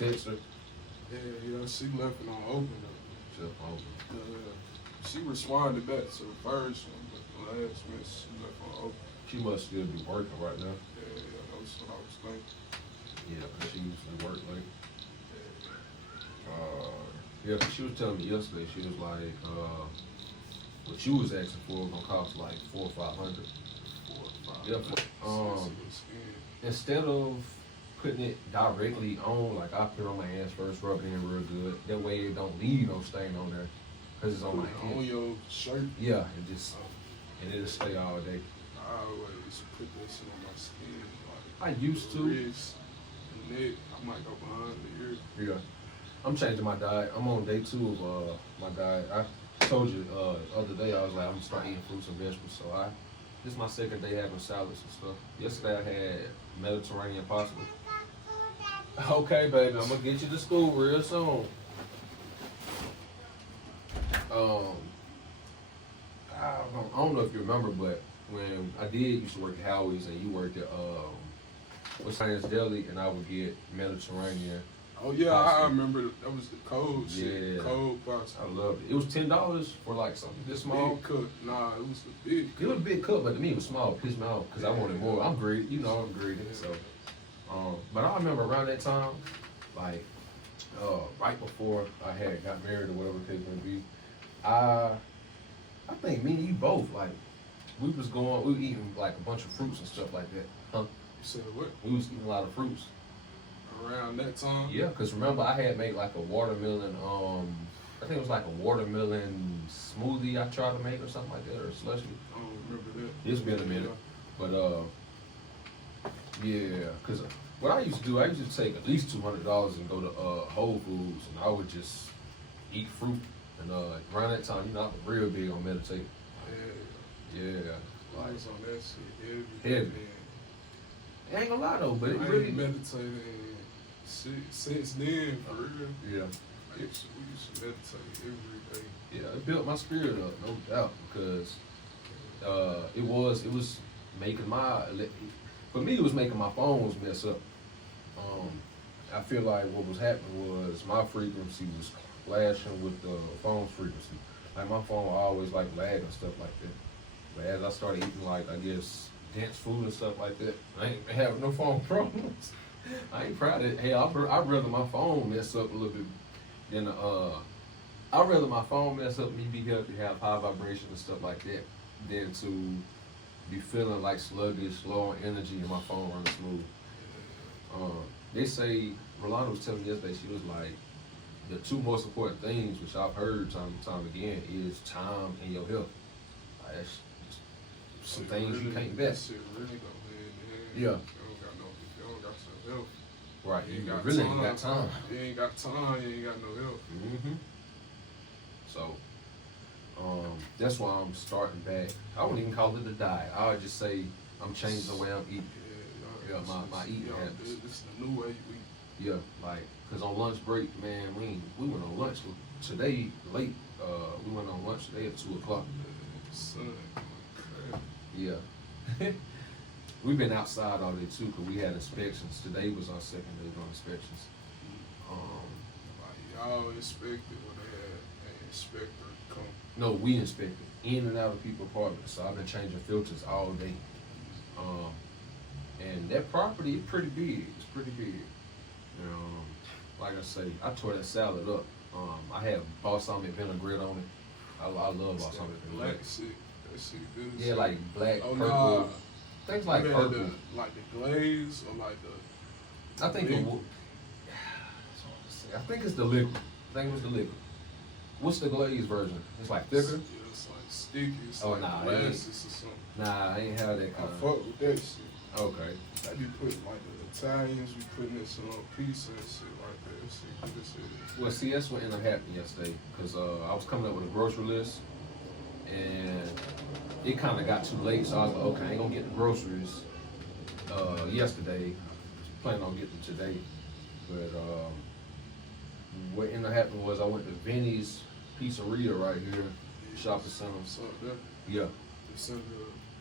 text her? Yeah, she left it on open though. She left it open. She responded back to the first one, but the last message she left on open. She must still be working right now. Yeah, that's what I was thinking. Yeah, because she usually work late. Yeah, 'cause she was telling me yesterday, she was like, what you was asking for was gonna cost like $400 or $500. Yeah. Instead of putting it directly on, like I put it on my hands first, rub it in real good. That way it don't leave no stain on there, cause it's on my hand. On your shirt. Yeah, and it'll stay all day. I always put that shit on my skin. Like I used to. Wrist, neck. I might go behind the ear. Yeah. I'm changing my diet. I'm on day 2 of my diet. I told you the other day I was like I'm gonna start eating fruits and vegetables. So this is my second day having salads and stuff. Yesterday I had Mediterranean pasta. Okay, baby, I'm gonna get you to school real soon. I don't know if you remember, but when I used to work at Howie's and you worked at Science Deli, and I would get Mediterranean. Oh yeah, pasta. I remember that was the cold shit. Yeah. Cold pasta. I loved it. It was $10 for like something this small. Big cook. Nah, it was the big cook. It was a big cup, but to me it was small. It pissed me off because I wanted more. I'm greedy, you know I'm greedy. Yeah. So, but I remember around that time, like right before I had got married or whatever the case may be, I think me and you both, like we were eating like a bunch of fruits and stuff like that. Huh? You said what? We was eating a lot of fruits. Around that time? Yeah, because remember I had made like a watermelon, I think it was like a watermelon smoothie I tried to make or something like that, or a slushy. I don't remember that. It's been a minute. But yeah, because what I used to do, I used to take at least $200 and go to Whole Foods, and I would just eat fruit. And around that time, you know, I'm real big on meditating. Yeah. I was on that shit Heavy. I ain't gonna lie though, but it I really ain't meditated since then, for real. Yeah. We used to meditate every day. Yeah, it built my spirit up, no doubt, because it was making for me it was making my phones mess up. I feel like what was happening was my frequency was clashing with the phone's frequency. Like my phone always like lag and stuff like that. But as I started eating like I guess dense food and stuff like that, I ain't having no phone problems. I ain't proud of it. Hey, I'd rather my phone mess up a little bit than I'd rather my phone mess up, me be healthy, have high vibration and stuff like that, than to be feeling like sluggish, low on energy, and my phone running smooth. They say, Rolanda was telling me yesterday, she was like, the 2 most important things, which I've heard time and time again, is time and your health. Like, that's some things really, you can't bet. Shit really go hand in Yeah. hand. You don't got some help. Right, You you ain't got really time. ain't got time. You ain't got time, you ain't got no help. Mm-hmm. So, that's why I'm starting back. I wouldn't even call it a diet. I would just say I'm changing the way I'm eating. Yeah, my eating habits. It's the new way we eat. Yeah, like, cause on lunch break, man, we went on lunch today late. We went on lunch today at 2:00. Son, Yeah. We've been outside all day too, cause we had inspections. Today was our second day doing inspections. like y'all inspected when they had an inspector come. No, we inspected in and out of people's apartments. So I've been changing filters all day. And that property is pretty big. It's pretty big. Like I say, I tore that salad up. I had balsamic vinaigrette on it. I love balsamic Black vinaigrette. shit. That shit good. Yeah, like black, Oh, purple, nah. things like You mean purple. like the glaze or like the. I think I think it's the liquid. I think it was the liquid. What's the glazed version? It's like thicker. Yeah, it's like sticky. It's Oh, like nah, it glasses ain't. or something. Nah, I ain't have that I kind. fuck with that shit. Okay. I be putting like the Italians be putting this on pizza and shit like that. That shit good as shit. Well, see, that's what ended up happening yesterday, because I was coming up with a grocery list, and it kind of got too late, so I was like, okay, I ain't gonna get the groceries yesterday. Planning on getting them today, but what ended up happening was I went to Vinny's Pizzeria right here, shopping center. What's up there? Yeah, It's in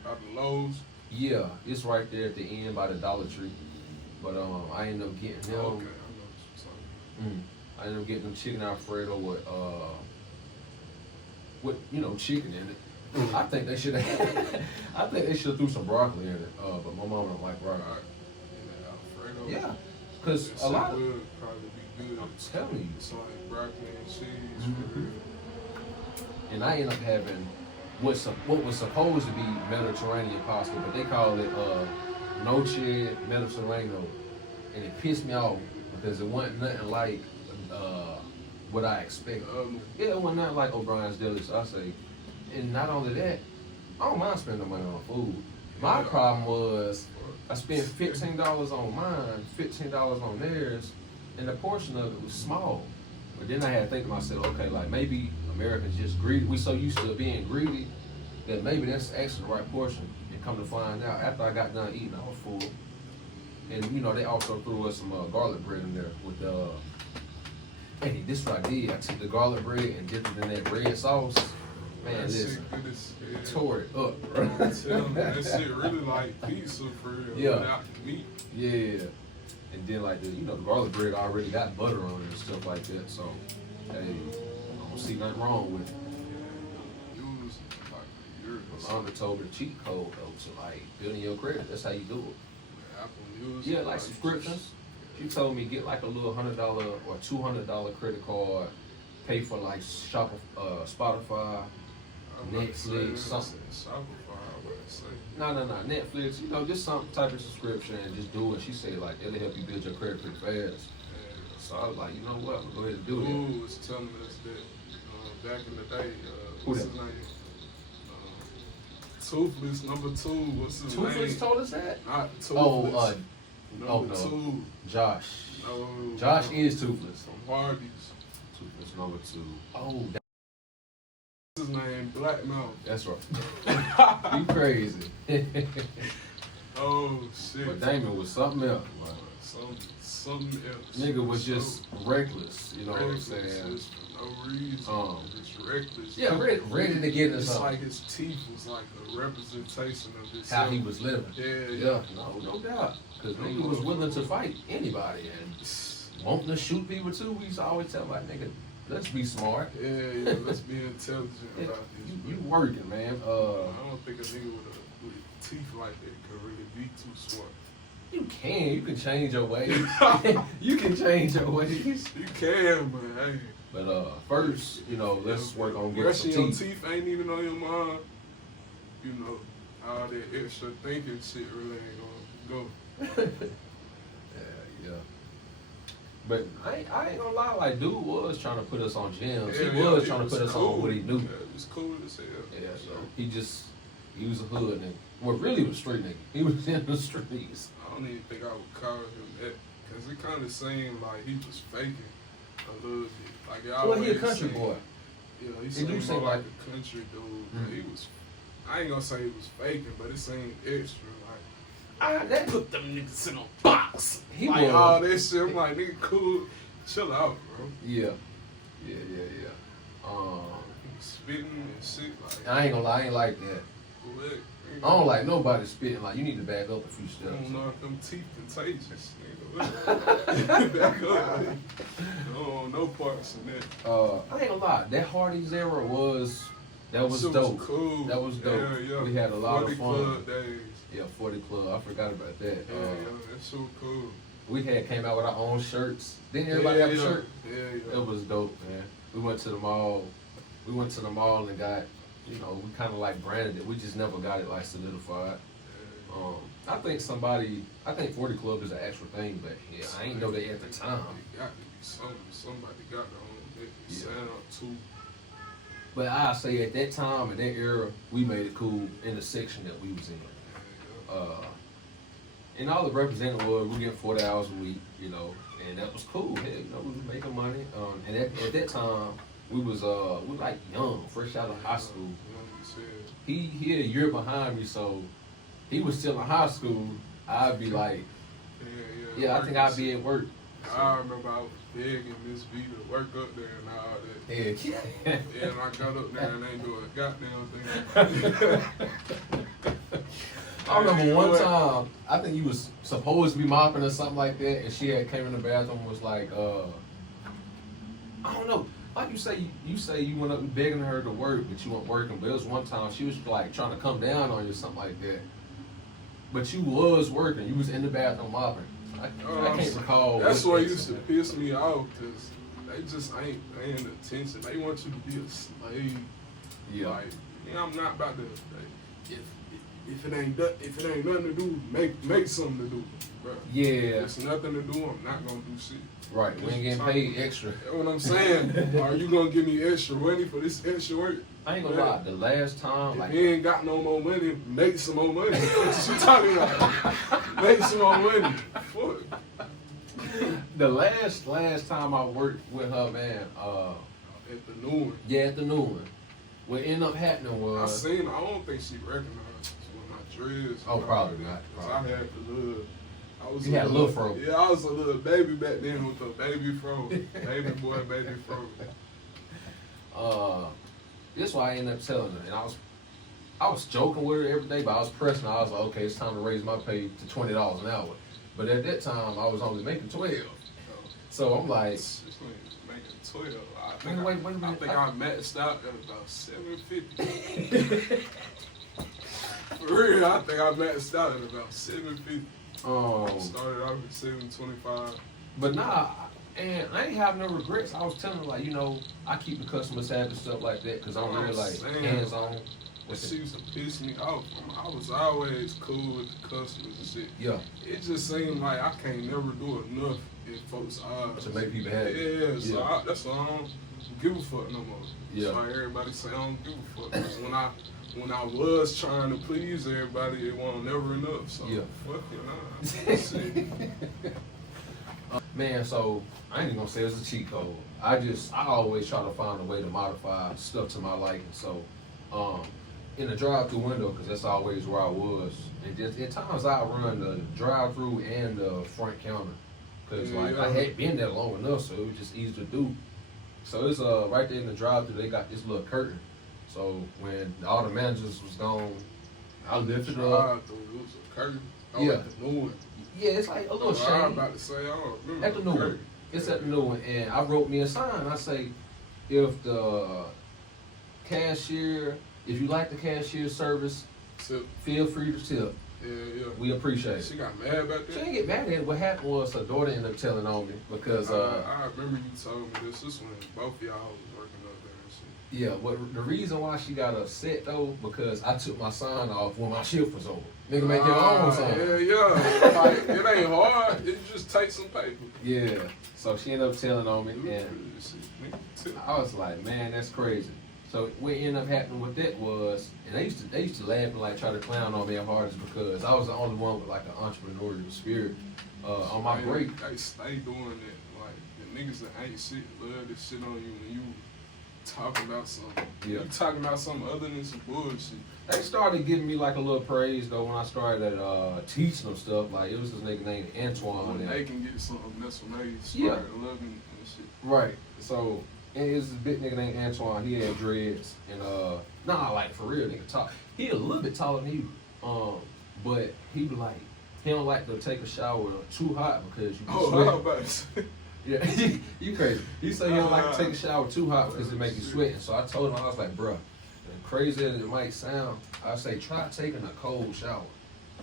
the, out the Lowe's. yeah, it's right there at the end by the Dollar Tree. But I ended up getting them. Okay, I know what you're talking I ended up getting them chicken Alfredo with chicken in it. I think they should have. I think they should have threw some broccoli in it. But my mom don't like broccoli. Alfredo. Yeah, because a lot of. would probably be good. I'm telling you. It's like broccoli and cheese. Mhm. And I ended up having what was supposed to be Mediterranean pasta, but they called it noce mediterrano, and it pissed me off because it wasn't nothing like what I expected. Yeah, it wasn't nothing like O'Brien's Deli. So I say, and not only that, I don't mind spending money on food. My problem was I spent $15 on mine, $15 on theirs, and the portion of it was small. But then I had to think to myself, okay, like maybe Americans just greedy. We so used to being greedy that maybe that's actually the right portion. And come to find out, after I got done eating, I was full. And they also threw us some garlic bread in there with hey, this is what I did. I took the garlic bread and dipped it in that red sauce. Man, listen, tore it up, bro. I'm telling you, that shit really like pizza for real. Yeah. Without the meat. Yeah. And then like the garlic bread already got butter on it and stuff like that. So hey, I don't see nothing wrong with it. Use like your Mama told me the cheat code though, so like building your credit, that's how you do it. Apple News. Yeah, like subscriptions. She told me get like a little $100 or $200 credit card, pay for like Spotify, Netflix, something. Shopify, I would say. No, Netflix, just some type of subscription and just do it. She said like it'll help you build your credit pretty fast. So I was like, you know what, we'll go ahead and do it. Who was telling us that back in the day, what's his name? Toothless #2, what's his name? Toothless told us that? Not Toothless. No. #2. Josh. No. Josh is toothless. From Hardee's. Toothless #2. Oh, What's his name? Black Mouth. that's right. You crazy. Oh shit. But Damon was something else. Like, Something else. nigga was just reckless, you know what I'm saying? Just for no reason. Just reckless. Yeah, ready to get us It's up. like his teeth was like a representation of his How he was living. Yeah. No doubt. Because nigga was willing to fight anybody and wanting to shoot people too. We used to always tell like, nigga, let's be smart. Yeah, let's be intelligent about this. You working, man. I don't think a nigga with teeth like that could really be too smart. You can change your ways. You can change your ways. You can, but hey. But first, let's work on getting some brushing your teeth. teeth ain't even on your mind. All that extra thinking shit really ain't gonna go. Yeah. But I ain't gonna lie, like dude was trying to put us on gyms. Yeah, He was trying to put us on what he knew. Yeah, it was cool as hell. Yeah, so he was a hood nigga. Well, really was street nigga. He was in the streets. I don't even think I would call him that, because it kind of seemed like he was faking a little bit. Like, Well, he a country boy. Yeah, he He seemed do seem more like like- a country dude. But he was, I ain't gonna say he was faking, but it seemed extra. Like, That put them niggas in a box. He Like, was. all that shit. I'm like, nigga, cool. Chill out, bro. Yeah. He was spitting and shit. Like, I ain't gonna lie, I ain't like that. what? I don't like nobody spitting. Like you need to back up a few I don't steps. know if them teeth contagious. Nigga. Back up. No, no parts in that. I ain't gonna lie, that Hardee's era was Shit dope. cool. That was dope. Yeah. We had a lot of 40 fun. Club days. Yeah, 40 Club. I forgot about that. Yeah, that shit was cool. We came out with our own shirts. Didn't everybody have a shirt? Yeah. It was dope, man. We went to the mall. And got, we kind of like branded it. We just never got it like solidified. I think 40 Club is an actual thing, but yeah, I ain't know that at the time. It got to be somebody got their own. They Yeah. sign up too. But I say at that time, in that era, we made it cool in the section that we was in. And all it represented was we get 40 hours a week, and that was cool. Hey, we was making money. And at that time, we was like young, fresh out of high school. He a year behind me, so he was still in high school. I'd be like, I think I'd be at work. I remember I was begging Miss B to work up there and all that. Yeah. And I got up there and ain't doing a goddamn thing. I remember one time, I think you was supposed to be mopping or something like that, and she had came in the bathroom and was like, I don't know. Like you say you went up and begging her to work, but you weren't working. But it was one time she was like trying to come down on you or something like that. But you was working. You was in the bathroom mopping. I can't recall. That's what used to piss me off, because they just ain't paying attention. They want you to be a slave. Yeah. Like, I'm not about to. Like, if it ain't nothing to do, make something to do, bro. Yeah. It's nothing to do. I'm not gonna do shit. Right. We ain't getting paid extra. That's what I'm saying. Are you gonna give me extra money for this extra work? I ain't gonna lie. The last time, If like, you ain't got no more money, make some more money. What you talking about? Make some more money. Fuck. the last time I worked with her, man. At the new one. Yeah, at the new one. What ended up happening I was. seen her. I don't think she recognized with my dreads. Oh, probably not. Cause I had the little. I was You had a little fro. Yeah, I was a little baby back then with a baby fro. Baby boy, baby fro. This is why I ended up telling her, and I was joking with her every day, but I was pressing her. I was like, okay, it's time to raise my pay to $20 an hour. But at that time, I was only making 12. So I'm like, This nigga making 12. wait a minute. I think I maxed out at about $750. For real, I think I maxed out at about $750. Started off at $725. But nah, and I ain't have no regrets. I was telling her, like, you know, I keep the customers happy, stuff like that, because I'm really, like, hands-on. She used to piss me off. I was always cool with the customers and shit. Yeah. It just seemed like I can't never do enough in folks' eyes. To make people happy. Yeah, so that's why I don't give a fuck no more. Yeah. That's why everybody say I don't give a fuck. Because when I was trying to please everybody, it wasn't never enough. So Yeah. fuck it, nah. Man, so I ain't even gonna say it's a cheat code. I always try to find a way to modify stuff to my liking. So, in the drive-through window, because that's always where I was. And just at times I run the drive-through and the front counter, because I had been there long enough, so it was just easy to do. So it's right there in the drive-through. They got this little curtain. So when all the managers was gone, I lifted it up. It was a curtain. Yeah. At the new one. Yeah, it's like a little I shade. was about to say, I don't remember. At the new one. It's at the new one. And I wrote me a sign. I say, if the cashier, if you like the cashier service, Tip. feel free to tip. Yeah. We appreciate it. She got mad about that? She didn't get mad at it. What happened was her daughter ended up telling on me because I remember you told me this. This when both of y'all was working up there and shit. yeah, but the reason why she got upset though, because I took my sign off when my shift was over. Nigga, make your own sign. Yeah. Like, it ain't hard. It just takes some paper. Yeah. So she ended up telling on me, and Tip. I was like, man, that's crazy. So what ended up happening with that was, and they used to laugh and like try to clown on me at hardest because I was the only one with like an entrepreneurial spirit. On my break, They stay doing that. Like, the niggas that ain't shit love to shit on you when you talking about something. Yeah. You talking about something other than some bullshit. they started giving me like a little praise though when I started teaching them stuff. Like it was this nigga named Antoine. When and- they can get something, that's when they Yeah. start loving and shit. Right. So and it was this big nigga named Antoine. He had dreads and nah, like for real nigga talk. He a little bit taller than you. But he be like he don't like to take a shower too hot because you be Oh, I sweating. was about to say. Yeah, you crazy. He said he don't like to take a shower too hot because it make you sweat. So I told him, I was like, bruh, crazy as it might sound, I say try taking a cold shower.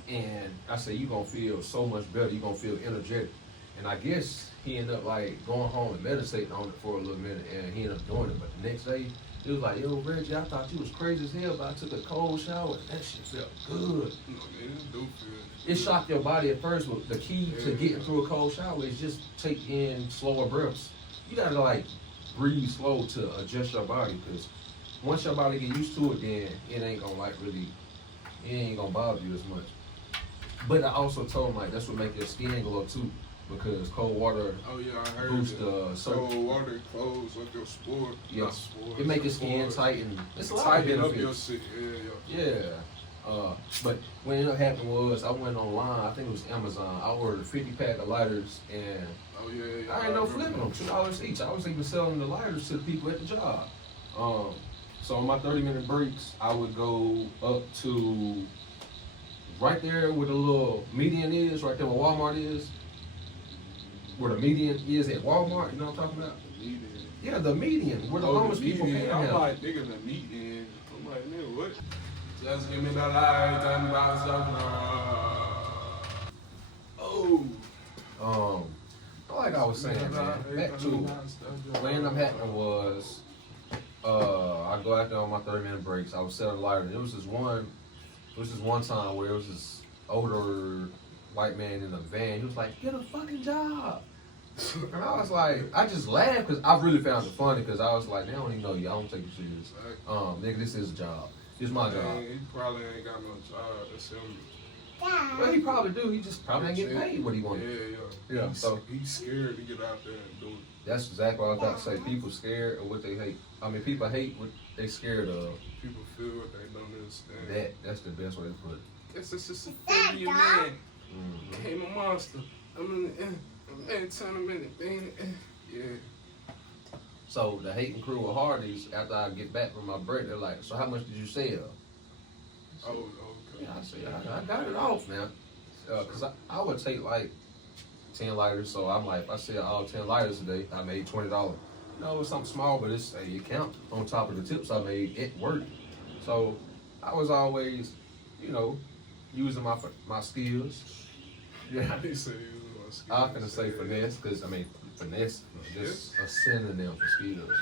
And I say you gonna feel so much better, you gonna feel energetic. And I guess he ended up like going home and meditating on it for a little minute and he ended up doing it. But the next day, he was like, yo, Reggie, I thought you was crazy as hell, but I took a cold shower and that shit felt good. No, man, it do feel. It shocked your body at first, but the key to getting through a cold shower is just take in slower breaths. You gotta like breathe slow to adjust your body, because once your body get used to it, then it ain't gonna like really, it ain't gonna bother you as much. But I also told him like that's what make your skin glow too, because cold water Oh yeah, I heard boosts that. the Cold water clothes up your sport. Yeah. Not sport. It make your skin tighten. It's a lot of Tighten up benefits. your shit. Yeah. Yeah. But what ended up happening was I went online, I think it was Amazon. I ordered a 50-pack of lighters and Oh yeah. I ain't no flipping them, $2 each. I was even selling the lighters to the people at the job. So on my 30-minute breaks, I would go up to right there where the little median is, right there where Walmart is. Where the median is at Walmart, you know what I'm talking about? median. Yeah, the median, where the longest people median. I'm panhandle. like, nigga, the median. I'm like, nigga, what? Just give me the light and bounce up now. Oh. Like I was saying, man, back to what ended up happening was, I go out there on my 30-minute breaks. I was selling lighter. And it was this one time where it was this older white man in a van. He was like, "Get a fucking job." And I was like, I just laughed because I really found it funny because I was like, they don't even know you. I don't take you serious. Nigga, this is a job. This is my job. He probably ain't got no job. That's him. Well, he probably do. He just probably ain't getting paid what he wanted. Yeah. So he's scared to get out there and do it. That's exactly what I was about to say. People scared of what they hate. I mean, people hate what they scared of. People feel what they don't understand. That's the best way to put it. It's just a figure man. Became a monster. I'm in tournament. Yeah. So the hating crew of Hardee's, after I get back from my break, they're like, "So how much did you sell?" Oh, okay. Yeah, I said, I got it off now. Cause I would take like 10 lighters. So I'm like, if I sell all 10 lighters today, I made $20. No, it's something small, but it's it counts on top of the tips I made. It worked. So I was always, using my skills. Yeah, I did say using my skills. I'm gonna say finesse, cause I mean finesse is just a synonym for skills.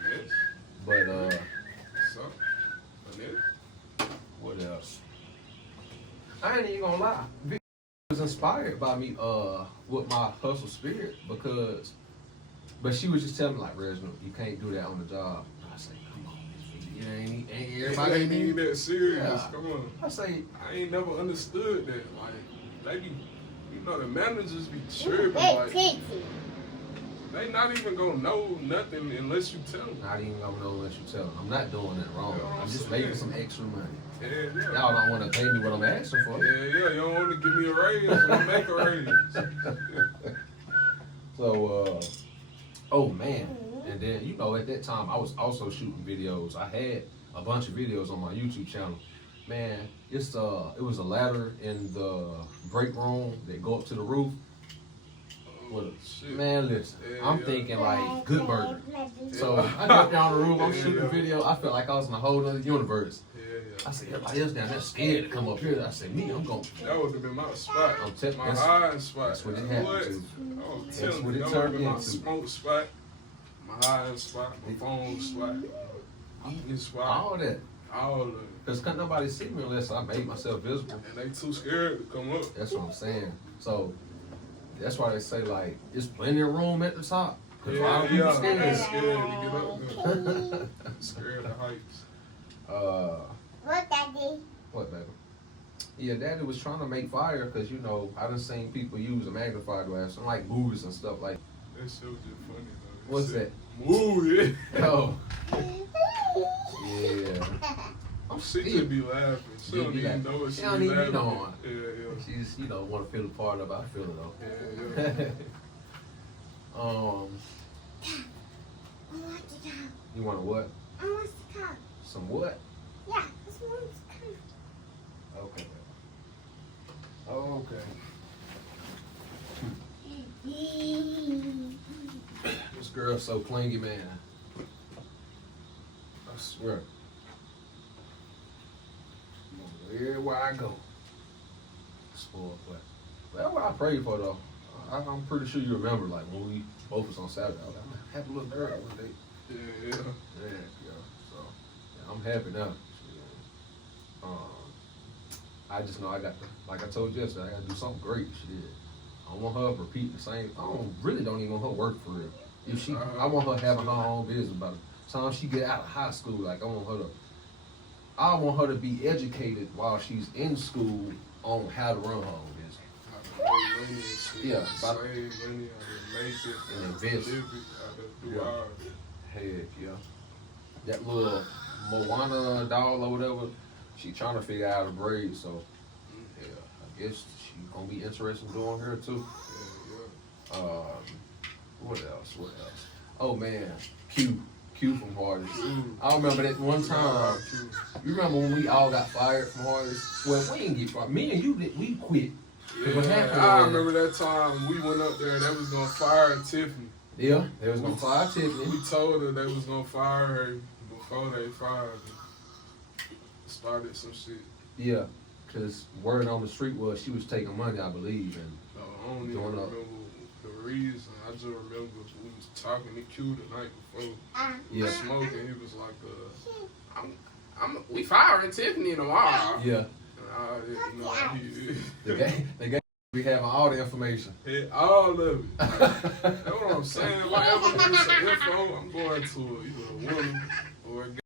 Finesse. But So, finesse. what else? I ain't even gonna lie. Vic was inspired by me with my hustle spirit but she was just telling me like, Reginald, you can't do that on the job. I say, come on, it ain't everybody ain't even that serious. Yeah. Come on. I say, I ain't never understood that. Like, they be, the managers be tripping. Like, they not even gonna know nothing unless you tell them. not even gonna know unless you tell them. I'm not doing that wrong. Yeah, I'm just making some extra money. Yeah. Y'all don't want to pay me what I'm asking for. Yeah, you don't want to give me a raise, I'll make a raise. So, oh man. And then, at that time, I was also shooting videos. I had a bunch of videos on my YouTube channel. Man, it was a ladder in the break room that go up to the roof. Man, listen, I'm thinking like Good Burger. So I got down the roof, I'm shooting a video. I felt like I was in a whole other universe. I said, everybody else down there scared to come up here. I said, me, I'm going. That would have been my spot. My high spot. That's what it happened to. That's what it turned into. My smoke spot, my high spot, my phone spot, eating spot. All that. All of it. Because couldn't nobody see me unless I made myself visible. And they too scared to come up. That's what I'm saying. So that's why they say like, there's plenty of room at the top. Cause a lot of people scared. They're scared to get up there. Scared of heights. What, Daddy? What, baby? Yeah, Daddy was trying to make fire because, I done seen people use a magnifying glass and like movies and stuff like that. Shit was just funny, though. What's that? Movie. Oh. Yeah. I'm She just be laughing. She don't even know what she be laughing. Yeah. She just, want to feel a part of it. I feel it, though. Yeah. I want to come. You want a what? I want to come. Some what? Yeah, this one's come. Okay. This girl's so clingy, man. I swear. Everywhere I go. Spoiled play. That's what I pray for, though. I'm pretty sure you remember, like, when we both was on Saturday, I was like, I'm gonna have a little girl one day. Yeah. So, I'm happy now. I just know I got to, like I told you yesterday, I got to do something great. Shit. I don't want her to repeat the same. I don't even want her to work for real. If I want her having her own business. By the time she get out of high school, like I want her to be educated while she's in school on how to run her own business. Yeah, save money, how to make it, and invest. Live it, how to do hard. Heck yeah. That little Moana doll or whatever, she trying to figure out a braid, so yeah, I guess she gonna be interested in doing her too. Yeah. What else? Oh man, Q from Hardee's. I remember that one time. You remember when we all got fired from Hardee's? Well, we didn't get fired. Me and you did. We quit. Yeah, I remember that time we went up there and they was gonna fire Tiffany. Yeah, they was gonna fire Tiffany. We told her they was gonna fire her before they fired her. Started some shit. Yeah, cause word on the street was she was taking money, I believe, and I don't even Doing up. remember the reason. I just remember we was talking to Q the night before. We Yeah. was smoking. He was like, we firing Tiffany tomorrow. yeah, And I didn't know they gave we having all the information. all of it. Like, that's what I'm saying. If I ever need some info, I'm going to either a woman or a guy.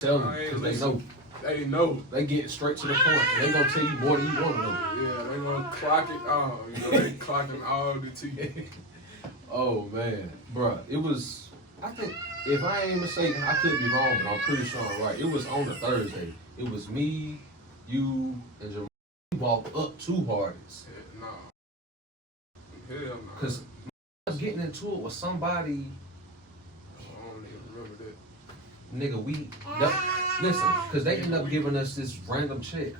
Tell them, I ain't cause they listen. know They know. they get straight to the point. And they gonna tell you more than you want to know. Yeah, they gonna clock it all. You know, they clocking all the T. Oh man, bruh, it was. I think if I ain't mistaken, I could be wrong, but I'm pretty sure I'm right. It was on a Thursday. It was me, you, and Jamal. We walked up to Hardee's. Nah. Hell no. Cause I was getting into it with somebody, I don't even remember that. nigga. Listen, cause they ended up giving us this random check.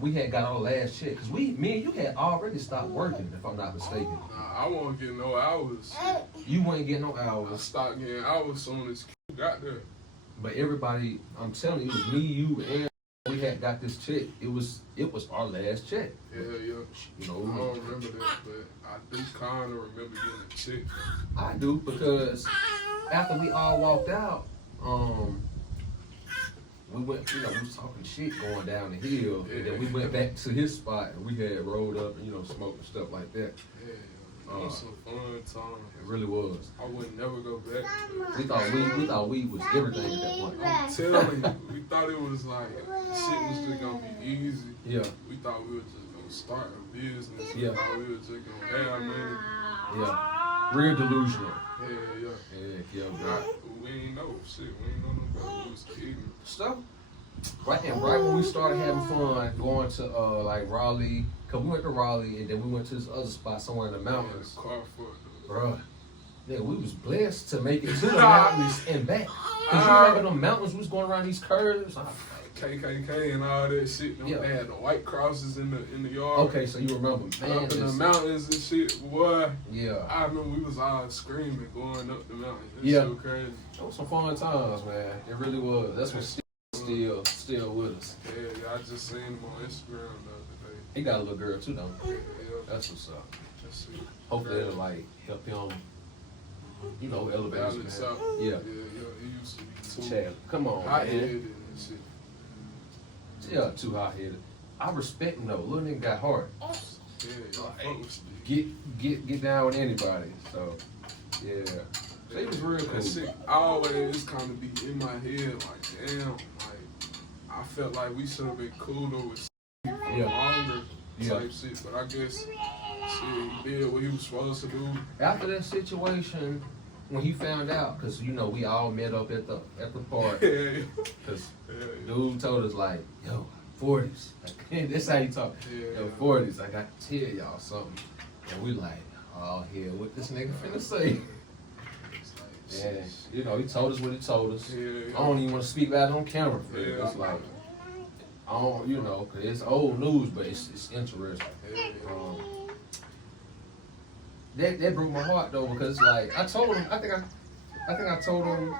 We had got our last check, cause me and you had already stopped working, if I'm not mistaken. Nah, I won't get no hours. You wouldn't get no I hours, stopped getting hours as soon as Q got there. but everybody, I'm telling you, it was me, you, and we had got this check. It was our last check. Yeah, yeah. You I know, don't remember that, but I do kind of remember getting a check. I do because after we all walked out, we went, we was talking shit going down the hill, and then we went back to his spot, and we had rolled up and, smoked and stuff like that. Yeah, it was some fun time. It really was. I would never go back. We thought weed was everything at that point. I'm telling you, we thought it was like, shit was just gonna be easy. Yeah, We thought we were just gonna start a business. Yeah. We thought we were just gonna have money. yeah. Real delusional. Yeah. Yeah, bro. We ain't know shit. We ain't know nobody. We was kidding. Stuff. Right when we started having fun, going to like Raleigh, cause we went to Raleigh and then we went to this other spot somewhere in the mountains. Yeah, car fucked up. Bruh, yeah, we was blessed to make it to the mountains and back. Cause you remember them mountains, we was going around these curves. KKK and all that shit. Yeah. They had the white crosses in the yard. Okay, so you remember, man. Up in the mountains and shit, boy. Yeah, I remember we was all screaming going up the mountain. It's Yeah. so crazy. it was some fun times, man. It really was. That's what still with us. Yeah, I just seen him on Instagram the other day. He got a little girl too, though. Yeah, That's what's up. that's it. Hopefully it'll like help him, elevate his Balance man. out. Yeah. He used to be too Chad, come on, hot-headed man. and shit. Yeah, too hot headed. I respect him though. Little nigga got heart. Yeah, y'all fuck with Steve. Get down with anybody. So yeah, they was real cool. That shit always kind of be in my head, like, damn, like, I felt like we should have been cooler with Steve for Yeah. longer Yeah. type shit, but I guess, shit, he did what he was supposed to do. After that situation, when he found out, cause we all met up at the park, Yeah, cause yeah, dude told us like, yo, 40s. That's how he talk. yeah. Yo, 40s. I got to tell y'all something. And we like, oh hell, what this nigga finna say? It's like, Yeah, shit. he told us what he told us. Yeah, I don't even want to speak about it on camera. Yeah. It's like, I don't, cause it's old news, but it's interesting. yeah. That broke my heart though, because like I told him, I think I told him,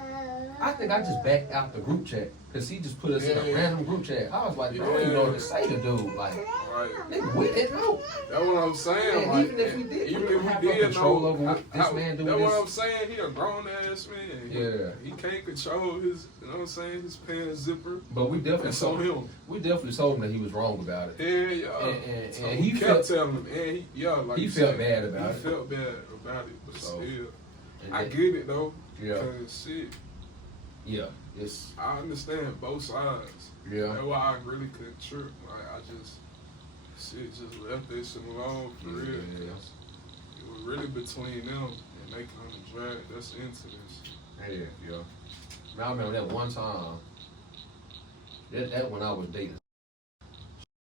I think I just backed out the group chat because he just put us in a Yeah. random group chat. I was like, bro, I don't even know what to say to dude. Like, Right. nigga, we didn't know. That's what I'm saying. And like, even if we did, even we if don't we have no did control know, over what this man doing That's this. what I'm saying. He a grown ass man. Yeah. He can't control his, you know what I'm saying, his pants zipper. But we definitely That's on told him. we definitely told him that he was wrong about it. Yeah. And So he kept felt telling him, and like he you felt said, bad about he it. felt bad about it, but So, still, and I that- get it though. Yeah, Cause shit, yeah, it's I understand both sides. yeah, That's why I really couldn't trip. Like I just left that shit alone for real. Yeah. It was really between them, and they kind of dragged us into this. yeah. Man, I remember that one time. That when I was dating.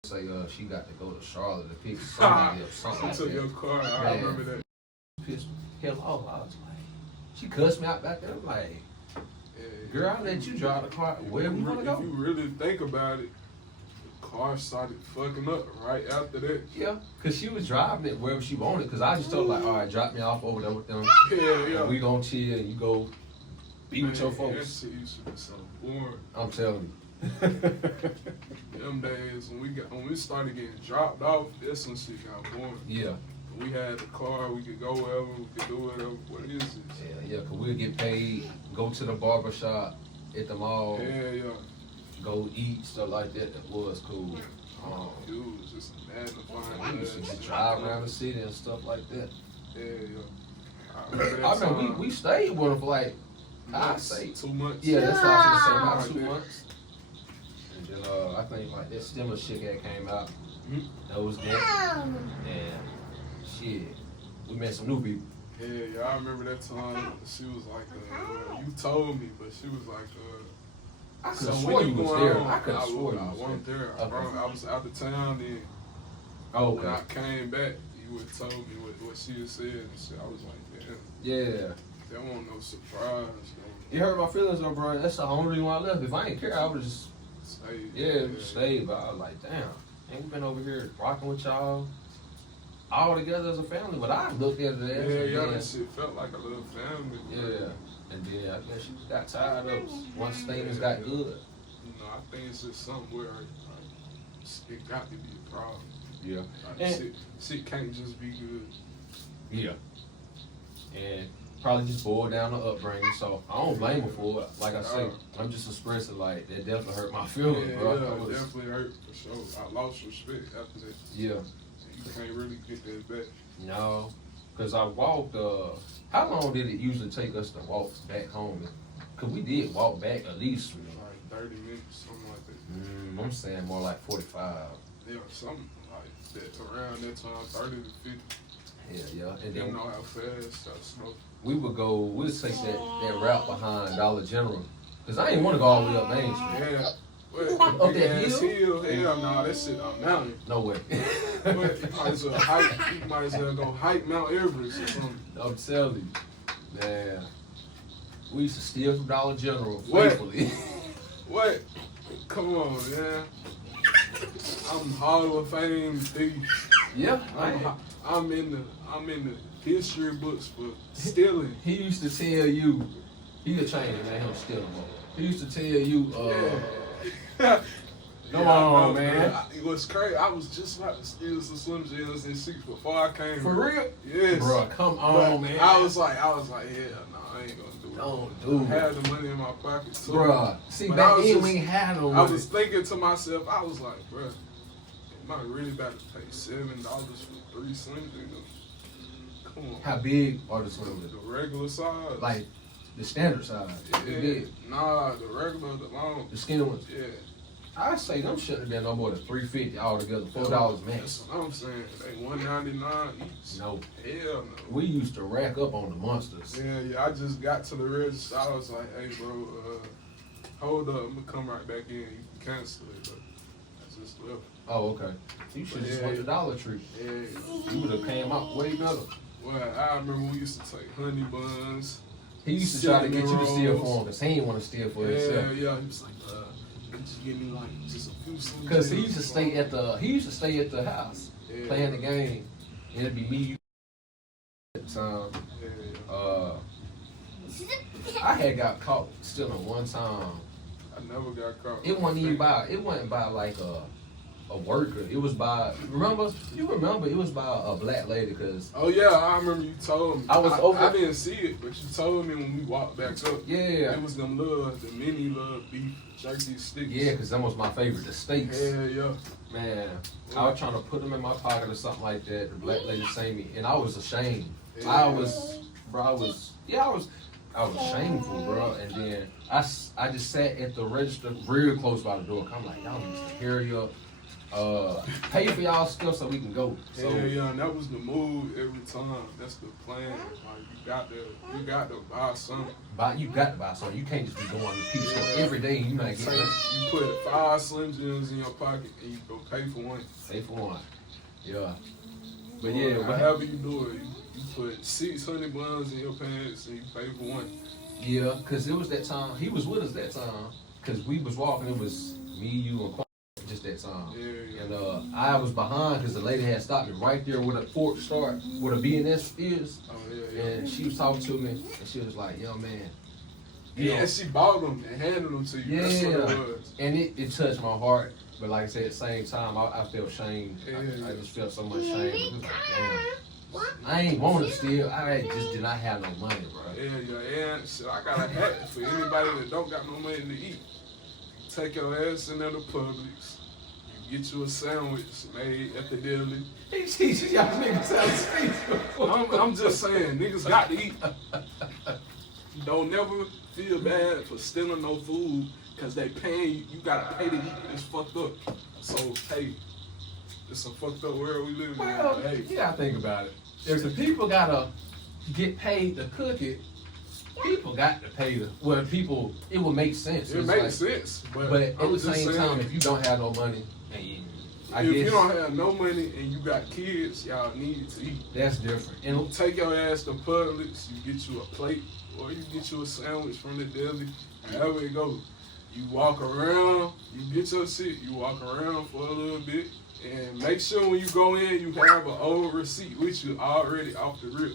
Say she got to go to Charlotte to pick somebody up, something She like took that. your car. I Man. remember that. Pissed hell off. I was like, she cussed me out back there. I'm like, Yeah. girl, I let you drive the car wherever you want to If go. you really think about it, the car started fucking up right after that. Yeah, cause she was driving it wherever she wanted. Cause I just told her like, all right, drop me off over there with them. Yeah. And we gonna chill. And you go be with your That folks. shit used to be so boring. I'm telling you. Them days when we started getting dropped off, that's when shit got boring. Yeah, We had the car, we could go wherever, we could do whatever. What is this? yeah. Cause we'll get paid, go to the barber shop at the mall, Yeah. go eat stuff like that. That was cool. Dude, it was just magnifying. I used to just drive around the city and stuff like that. Yeah. I remember we stayed with them for like, I'd say 2 months. Yeah, that's what I was gonna say, about Right 2 there. months. And then I think like that stimulus shit that came out, Mhm. that was that. And shit, we met some new people. Yeah, I remember that time. She was like, you told me, but she was like, I could so have when swore you you was going there. on? I could have swore you I was wasn't there. there. Okay. I was out of town then. Oh, When I okay. came back, you would have told me what she had said and shit. I was like, damn, Yeah. that wasn't no surprise. You hurt my feelings though, bro. That's the only reason why I left. If I didn't care, I would just stayed. But I was like, damn, ain't we been over here rocking with y'all all together as a family? But I looked at it as Yeah, that shit felt like a little family. yeah. And then I guess she got tired of us once things got good. You know, I think it's just something where it got to be a problem. Yeah. Like, And- shit can't just be good. Yeah. And probably just boiled down the upbringing, so I don't blame her for it. Like I said, I'm just expressing like that definitely hurt my feelings, bro. Yeah, I it was- definitely hurt for sure. I lost respect after that. yeah. You can't really get that back. No. Cause I walked how long did it usually take us to walk back home? Cause we did walk back at least Like 30 minutes, something like that. I'm saying more like 45. Yeah, something like that. Around that time, 30 to 50. Yeah. And Didn't then know how fast that snow. we'd take that route behind Dollar General. Cause I didn't want to go all the way up Main Street. Yeah. But Up big that ass hill? Hell no, that shit a mountain. No way. But you might as well hike. You might as well go hike Mount Everest or something. I'm telling you, man. We used to steal from Dollar General What? faithfully. What? Come on, man. I'm Hall of Fame thief. Yeah, I'm in the history books for stealing. he used to tell you, he could change it, man. He don't steal no more. He used to tell you, Yeah. Come on, man. It was crazy. I was just about to steal some Slim Jims and shit before I came. for real? Yes. Bro, come on, But man. I was like, yeah, no, I ain't gonna do it. Don't do I had it. the money in my pocket too. Bruh, see, But back I was then just- we ain't had no I money. was thinking to myself, I was like, bruh, am I really about to pay $7 for 3 Slim Jims? Come on. How big are the Slim The Jims? regular size. Like, the standard size. yeah. The big. Nah, the regular, the long. The skinny ones. Yeah. I say them shouldn't have been no more than $3.50 altogether. $4 max. That's what I'm saying. They $1.99 each. No. Hell no. We used to rack up on the monsters. Yeah, I just got to the register. I was like, hey, bro, hold up. I'm going to come right back in. You can cancel it. But I just left. Oh, okay. You should have just went to Dollar Tree. Yeah. You would have came out way better. Well, I remember we used to take honey buns. He used to try to get you to steal Rolls. for him because he didn't want to steal for Yeah, himself. yeah. He was like, could you give me like just a few Slim Because he Jims used to or stay at the house Yeah. playing the game. And it'd be me at the time. Yeah. I had got caught stealing one time. I never got caught. It wasn't by like a worker. It was by you remember it was by a black lady because Oh yeah, I remember you told me. I I didn't see it, but you told me when we walked back up. yeah. It was them the mini little beef jerky sticks. Yeah, because that was my favorite, the steaks. Yeah, yeah. Man, I was trying to put them in my pocket or something like that. The black lady seen me, and I was ashamed. Yeah. I was shameful, bro. And then I just sat at the register real close by the door. I'm like, y'all need to hurry up, pay for y'all stuff so we can go. So Yeah, and that was the move every time. That's the plan. Like you got to buy something. you got to buy something. You can't just be going to people's stuff every day and you not Take, getting you put 5 Slim Jims in your pocket and you go pay for one. pay for one. Yeah, but yeah, Or but however you do it, you put 600 buns in your pants and you pay for one. yeah, because it was that time he was with us that time because we was walking. It was me, you, and Quan. just that time. Yeah. And I was behind because the lady had stopped me right there where the fork start, where the B&S is. Oh, yeah. And she was talking to me, and she was like, "Young man." Yeah, she bought them and handed them to you. Yeah. That's what it was. And it touched my heart. But like I said, at the same time, I felt shame. I just felt so much shame. It was like, damn. I ain't want to steal. I just did not have no money, bro. Yeah. Shit, I got a hat for anybody that don't got no money to eat. Take your ass in there to Publix. You get you a sandwich made at the deli. Y'all niggas sound I'm just saying, niggas got to eat. Don't never feel bad for stealing no food because they paying you. You gotta pay to eat. It's fucked up. So, hey, it's a fucked up world we live in. Well, Hey, you gotta think about it. If the people gotta get paid to cook it, people got to pay the. Well, people, it would make sense. it It's makes like- sense. But But I'm at the just same saying, time, if you don't have no money, I if guess you don't have no money and you got kids, y'all need to eat. that's different. And Take your ass to Publix, you get you a plate, or you get you a sandwich from the deli, however it goes. You walk around, you get your shit, you walk around for a little bit, and make sure when you go in, you have an old receipt with you already off the rip.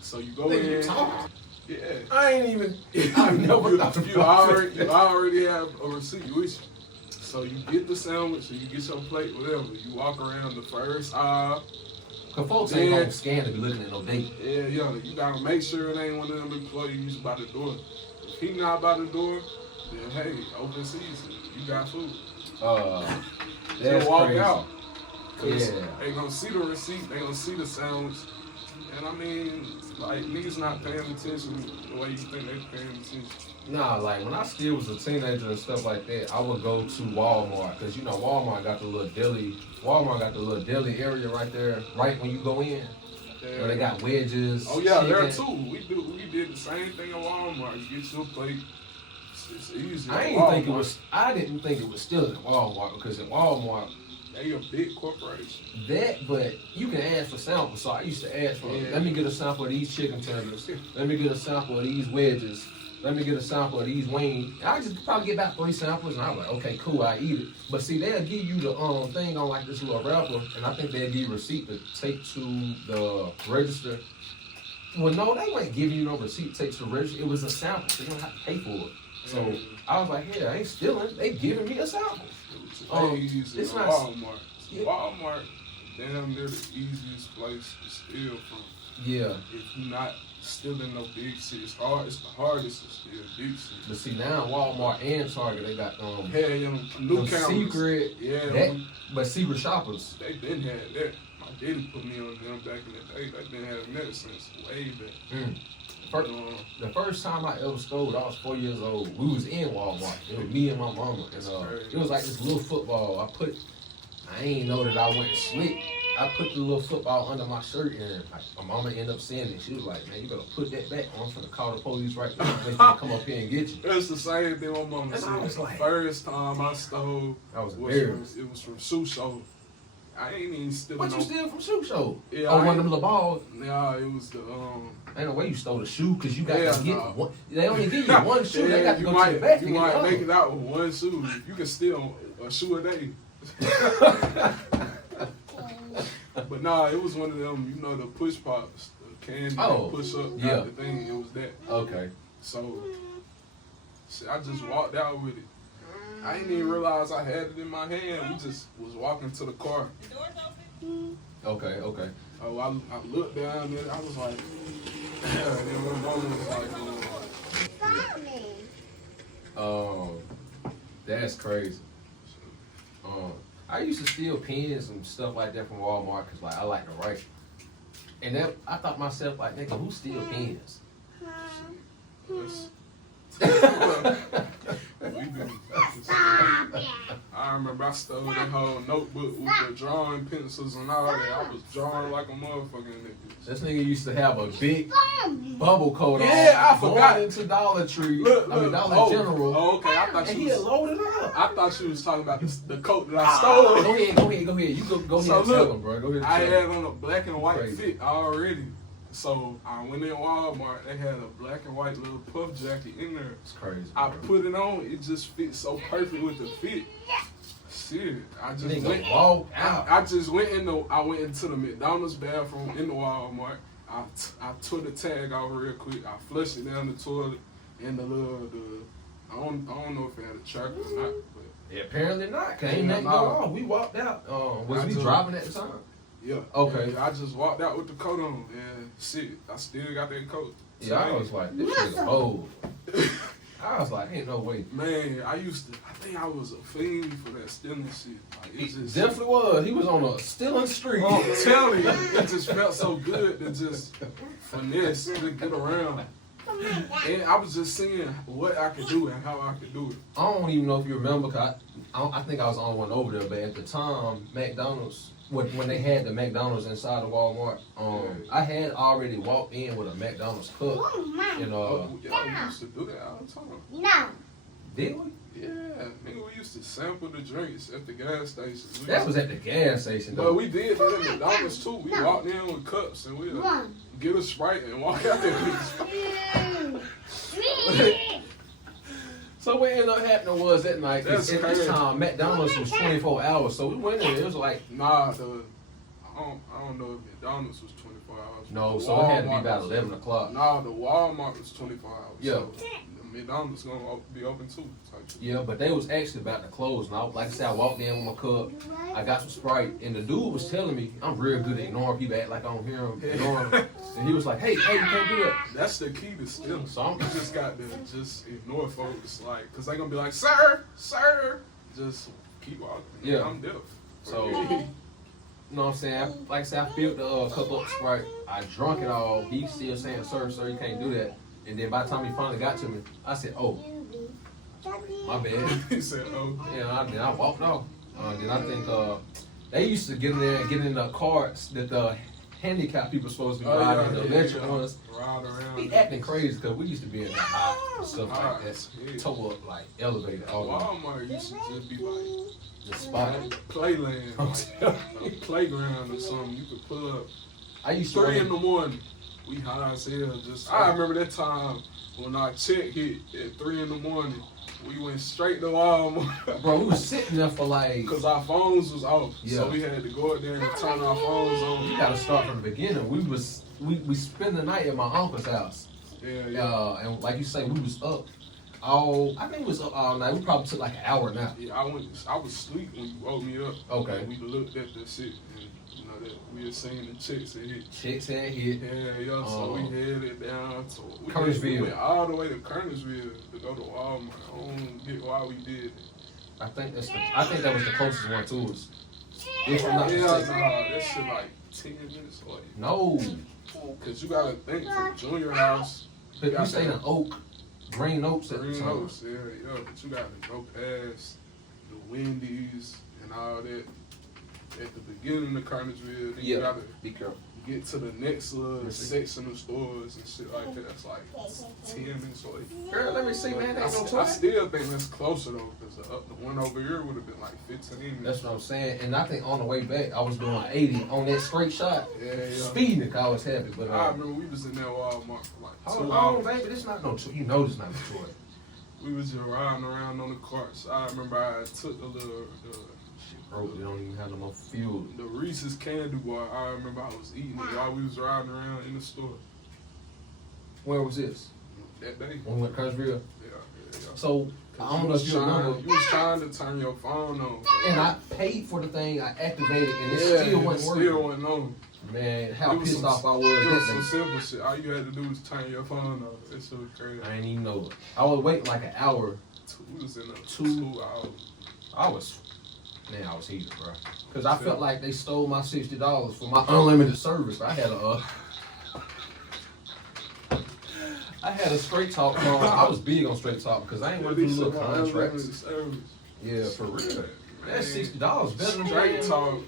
So you go Nigga, you in, talking? yeah. I ain't even. I never thought you about already have a receipt with you. So you get the sandwich, or you get your plate, whatever. You walk around the first aisle. Cause folks ain't gonna scan to be looking at no date. Yeah, you gotta make sure it ain't one of them employees by the door. If he not by the door, then hey, open season, you got food. That's Just walk crazy. out. Cause Yeah. they gonna see the receipt, they gonna see the sandwich. And I mean, like, niggas not paying attention the way you think they paying attention. Nah, like when I still was a teenager and stuff like that, I would go to Walmart because you know Walmart got the little deli. Walmart got the little deli area right there, right when you go in. Where they got wedges. Oh yeah, there chicken. too. We did the same thing at Walmart. You get your plate. It's easy. I at didn't think it Walmart. was. I didn't think it was still in Walmart because in Walmart They a big corporation. that, but you can ask for samples. So I used to ask for. Yeah. Let me get a sample of these chicken tenders. Let me get a sample of these wedges. Let me get a sample of these wings. And I just probably get about 3 samples, and I'm like, okay, cool, I eat it. But see, they'll give you the thing on like this little wrapper, and I think they'll give you a receipt to take to the register. Well, no, they weren't giving you no receipt to take to the register. It was a sample, so you don't have to pay for it. So I was like, yeah, I ain't stealing. They giving me a sample. It's not- Walmart. Yeah. Walmart, damn near the easiest place to steal from. Yeah, If you're not stealing no big shit, it's the hardest to steal big shit. but see now Walmart and Target they got Hell, you know, new them cameras. secret, Yeah, that, but secret shoppers. they been had that. My daddy put me on them back in the day. They been having that since way back. First, the first time I ever stole, I was 4 years old. We was in Walmart. It was me and my mama, and it was like this little football. I ain't know that I went slick. I put the little football under my shirt, and my mama ended up seeing it. She was like, "Man, you better put that back. I'm finna call the police right now. They finna come up here and get you." That's the same thing my mama And said. I was like- First time I stole I was was embarrassed. it was from Shoe Show. I ain't even stealing What you no. steal from shoe show? Yeah, Oh, I one of ain't- them little balls. Nah, it was the Ain't no way you stole the shoe because you got Yeah, to get nah. one. They only give you one shoe. They got to you go might, to the back to you get might the make other. it out with one shoe. You can steal a shoe a day. But nah, it was one of them, you know, the push pops, the candy, Oh, push up, yeah. the thing. It was that. Okay. So shit, I just walked out with it. I didn't even realize I had it in my hand. We just was walking to the car. Okay. Oh, I looked down there. I was like, and then my mom was like, That's crazy. I used to steal pens and stuff like that from Walmart because like I like to write. And then I thought myself like, nigga, who steal pens? we been. I remember I stole that whole notebook with the drawing pencils and all that. I was drawing like a motherfucker in that bitch. This nigga used to have a big bubble coat on. Yeah, I forgot. Going into Dollar Tree. Dollar General. Oh, okay. I thought And you he had was. loaded up. I thought you was talking about the coat that I stole. Go ahead. You go ahead So and tell look, him, bro. Go ahead and I tell had him. on a black and white Crazy. fit already. So I went in Walmart. They had a black and white little puff jacket in there. It's crazy. I bro. put it on. It just fit so perfect with the fit. Shit, I just Nigga went walk out. I just went into the McDonald's bathroom in the Walmart. I tore the tag out real quick. I flushed it down the toilet and the I don't know if it had a track or not, but Yeah, apparently not. Cause ain't nothing No. going on. We walked out. Was I we took- driving at the time? yeah. Okay. Yeah, I just walked out with the coat on and shit, I still got that coat. Yeah, I was like, this shit old. I was like, ain't no way. Man, I think I was a fiend for that stealing shit. Like, He it just definitely was. He was on a stealing street. Oh, I'm telling you, it just felt so good to just finesse, to get around. And I was just seeing what I could do and how I could do it. I don't even know if you remember, cause I think I was the only one over there, but at the time, McDonald's, when they had the McDonald's inside the Walmart, I had already walked in with a McDonald's cup, and Y'all used to do that all the time. No. did we? Yeah, nigga, we used to sample the drinks at the gas stations. That was at the gas station, But though. we did that at McDonald's too. We walked in with cups and we'd One. get a Sprite and walk out there with a Sprite. So what ended up happening was that night, That's at this crazy. time, McDonald's was 24 hours, so we went in, it was like, Nah, I don't know if McDonald's was 24 hours. no, The so it had to be Walmart about was- 11 o'clock. Nah, the Walmart was 24 hours. Yeah. So the McDonald's gonna be open too. Type shit. Yeah, but they was actually about to close. And like I said, I walked in with my cup. I got some Sprite, and the dude was telling me I'm real good at ignoring people, act like I don't hear them, ignore 'em. And he was like, "Hey, you can't do that." That's the key to stealing. So I'm- You just got to just ignore folks, like, cause they gonna be like, sir, just keep walking. Yeah. I'm deaf. So- You know what I'm saying? Like I said, I filled the cup up with Sprite. I drunk it all. He still saying, "Sir, you can't do that." And then by the time he finally got to me, I said, "Oh, my bad." he said, oh, Yeah, then I walked off. Then I think they used to get in there and get in the carts that the handicapped people supposed to be riding, the electric ones. Ride around. Be acting crazy because we used to be in the high and stuff like Alright, that. yeah. Tore up like elevated all Walmart used to just be like the spot. playland, I'm like telling a playground or something. You could pull up I used to 3 in the morning. We high as hell. I remember that time when our check hit at 3 in the morning. We went straight to Walmart. Bro, we was sitting there for like, Cause our phones was off, Yeah. so we had to go up there and turn our phones you on. gotta start from the beginning. We spent the night at my uncle's house. Yeah. And like you say, we was up I think we was up all night. We probably took like an hour nap. Yeah, I was asleep when you woke me up. Okay. And we looked at the shit, and you know that we had seen the checks and hit. Chicks had hit. Yeah. So we headed down to we Kernersville. went all the way to Kernersville to go to Walmart. I don't get why we did it. I think that was the closest one to us. If I'm not Yeah, mistaken. that shit like 10 minutes away. No. Cause you gotta think from Junior House, But we stayed in Green Oaks at the Green time. Oaks, yeah, but you gotta go past the Wendy's and all that at the beginning of Kernersville. Then you Yeah. gotta Be careful. get to the next little Let's see. section of stores and shit like that. That's like 10 minutes away. Girl, let me see, man. That ain't no I toy. still think that's closer though, because the one over here would have been like 15 minutes. That's what I'm saying. And I think on the way back, I was doing 80 on that straight shot. Yeah. Speeding, 'cause I was happy. But I remember we was in that Walmart for like hold 2 on, hours. baby. This not no toy. You know this not no toy. We was just riding around on the carts. I remember I took Bro, they don't even have no more fuel. the Reese's candy bar. I remember I was eating it while we was riding around in the store Where was this? that day. When we went to Kernersville. Yeah. So I don't know if you remember. You was trying to turn your phone on. And I paid for the thing. I activated, and it Yeah, still it wasn't still working. wasn't on. Man, how It was pissed some- off I was It was that some day. simple shit. All you had to do was turn your phone off. That shit was crazy. I ain't even know it. I was waiting like an hour. We was in there 2 2 hours. I was heated, bro. Cause I felt like they stole my $60 for my unlimited service. I had a straight talk card. I was big on straight talk because I ain't want to do little contracts. Yeah, for real. That's $60 better than Straight paying- talk.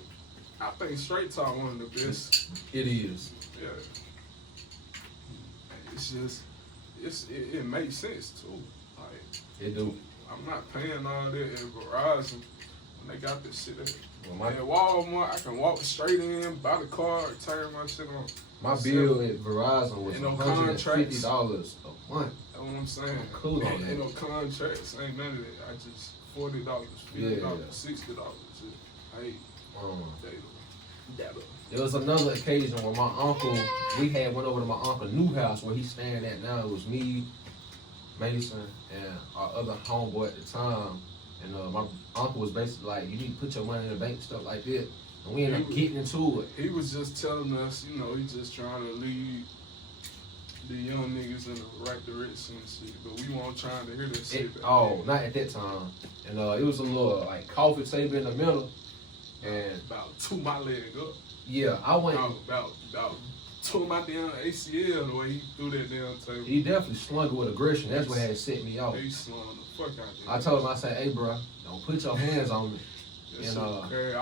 I think straight talk one of the best. It is. Yeah. It's just, it makes sense too. Like, It do. I'm not paying all that at Verizon when they got this shit at. Well, At Walmart, I can walk straight in, buy the card, turn my shit on. my bill at Verizon was Ain't no $150 a month. That's what I'm saying. Cool on Ain't that. no contracts, ain't none of that. I just $40, $50, Yeah. $60. Hey, Um, that There was another occasion where my uncle, we had went over to my uncle's new house where he's staying at now. It was me, Mason, and our other homeboy at the time. And my uncle was basically like, you need to put your money in the bank, stuff like that. And we ended up getting into it. He was just telling us, you know, he's just trying to lead the young niggas in the right direction and shit. But we weren't trying to hear that shit. back then. Not at that time. And it was a little like coffee table in the middle. And About two my leg up. yeah, I went. About two my damn ACL the way he threw that damn table. He definitely slung it with aggression. That's what had set me off. He slung the fuck out there. I told him, I said, hey, bro, don't put your hands on me. That and, shit was crazy.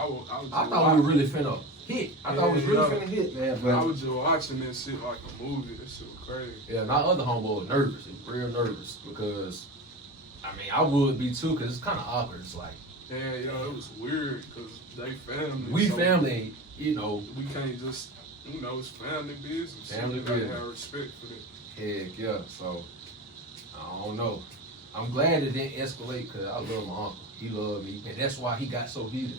I thought we were really finna hit. I thought we was really finna hit, man. I But was just watching that shit like a movie. That shit was crazy. yeah, my other homeboy was nervous. He was real nervous because, I mean, I would be too because it's kind of awkward. It's like, Yeah, it was weird because they family. we so family, you know. We can't just, it's family business. Family You gotta business. have respect for that. Heck yeah. So, I don't know. I'm glad it didn't escalate because I love my uncle. He loved me. And that's why he got so heated.